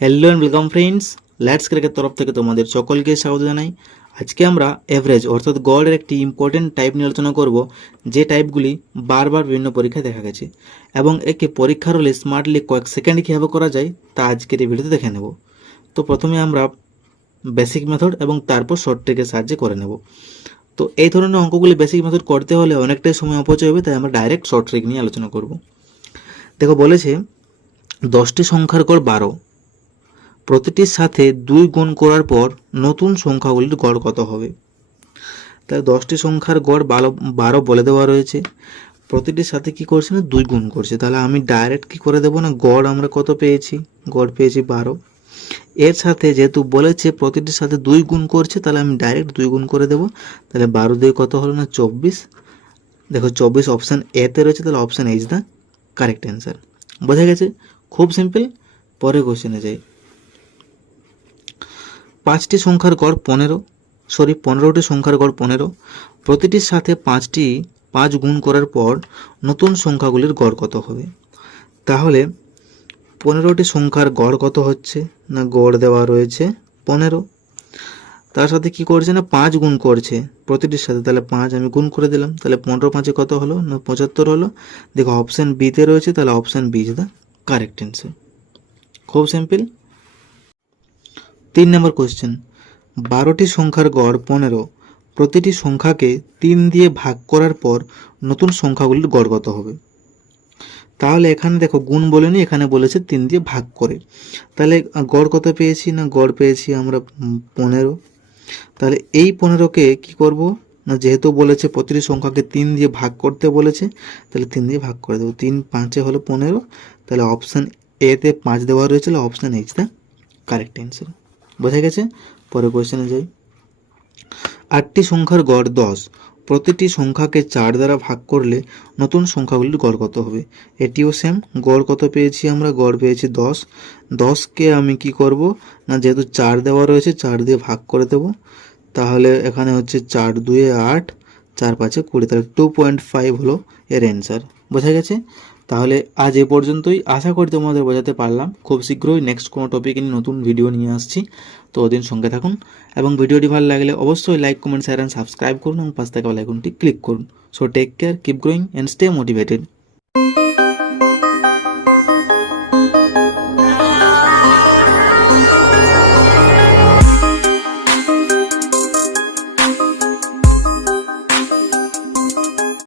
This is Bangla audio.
Hello and welcome friends let's cricket তরফ থেকে তোমাদের সকলকে স্বাগত জানাই আজকে আমরা এভারেজ অর্থাৎ গড়ের একটি ইম্পর্টেন্ট টাইপ নিয়ে আলোচনা করব যে টাইপগুলি বারবার বিভিন্ন পরীক্ষায় দেখা গেছে এবং একে পরীক্ষার হলে স্মার্টলি কয়েক সেকেন্ডে কীভাবে করা যায় তা আজকের এই ভিডিওতে দেখে নেব তো প্রথমে আমরা বেসিক মেথড এবং তারপর শর্ট ট্রিকের সাহায্যে করে নেব তো এই ধরনের অঙ্কগুলি বেসিক মেথড করতে হলে অনেকটাই সময় অপচয় হবে, তাই আমরা ডাইরেক্ট শর্ট ট্রিক নিয়ে আলোচনা করব। দেখো বলেছে, দশটি সংখ্যার গড় বারো। প্রতিটির সাথে দুই গুণ করার পর নতুন সংখ্যাগুলির গড় কত হবে? তাহলে দশটি সংখ্যার গড় বারো বারো বলে দেওয়া রয়েছে। প্রতিটির সাথে কি করছে না? দুই গুণ করছে। তাহলে আমি ডাইরেক্ট কি করে দেবো না? গড় আমরা কত পেয়েছি? গড় পেয়েছি বারো। এর সাথে যেহেতু বলেছে প্রতিটির সাথে দুই গুণ করছে, তাহলে আমি ডাইরেক্ট দুই গুণ করে দেবো। তাহলে বারো দিয়ে কত হলো না? চব্বিশ। দেখো চব্বিশ অপশান এতে রয়েছে, তাহলে option H the correct answer বোঝা গেছে? খুব সিম্পল পরে কোশ্চেনে যাই। পাঁচটি সংখ্যার গড় পনেরো। সরি পনেরোটি সংখ্যার গড় পনেরো। প্রতিটির সাথে পাঁচটি পাঁচ গুণ করার পর নতুন সংখ্যাগুলির গড় কত হবে? তাহলে পনেরোটি সংখ্যার গড় কত হচ্ছে? না গড় দেওয়া রয়েছে পনেরো। তার সাথে কি করছে না? পাঁচ গুণ করছে প্রতিটির সাথে। তাহলে পাঁচ আমি গুণ করে দিলাম। তাহলে পনেরো পাঁচে কত হলো? না পঁচাত্তর হলো। দেখো অপশান বিতে রয়েছে, তাহলে option B is the correct answer খুব সিম্পল তিন নম্বর কোশ্চেন বারোটি সংখ্যার গড় পনেরো। প্রতিটি সংখ্যাকে তিন দিয়ে ভাগ করার পর নতুন সংখ্যাগুলির গড় কত হবে? তাহলে এখানে দেখো গুণ বলেনি এখানে বলেছে তিন দিয়ে ভাগ করে। তাহলে গড় কত পেয়েছি না গড় পেয়েছি আমরা পনেরো। তাহলে এই পনেরোকে কি করব? না, যেহেতু বলেছে প্রতিটি সংখ্যাকে তিন দিয়ে ভাগ করতে বলেছে, তাহলে তিন দিয়ে ভাগ করে দেবো। তিন পাঁচে হলো পনেরো। তাহলে অপশান এতে পাঁচ দেওয়া রয়েছে option H the correct answer বোঝা গেছে? পরের কোয়েশ্চেনে যাই। আটটি সংখ্যার গড় দশ। প্রতিটি সংখ্যাকে চার দ্বারা ভাগ করলে নতুন সংখ্যাগুলির গড় কত হবে? এটিও সেম গড় কত পেয়েছি আমরা? গড় পেয়েছি দশ। দশকে আমি কি করব? না, যেহেতু চার দেওয়া রয়েছে, চার দিয়ে ভাগ করে দেব। তাহলে এখানে হচ্ছে চার দুয়ে আট, চার পাঁচে কুড়ি। তাহলে টু পয়েন্ট ফাইভ হলো এর অ্যান্সার বোঝা গেছে? তাহলে আজ এ পর্যন্তই। আশা করি তোমাদের বোঝাতে পারলাম। খুব শীঘ্রই নেক্সট কোনো টপিক নিয়ে নতুন ভিডিও নিয়ে আসছি। তো ওদিন সঙ্গে থাকুন এবং ভিডিওটি ভালো লাগলে অবশ্যই like comment share and subscribe করুন এবং পাশ থেকে বেলাইকনটি ক্লিক করুন। So take care keep growing and stay motivated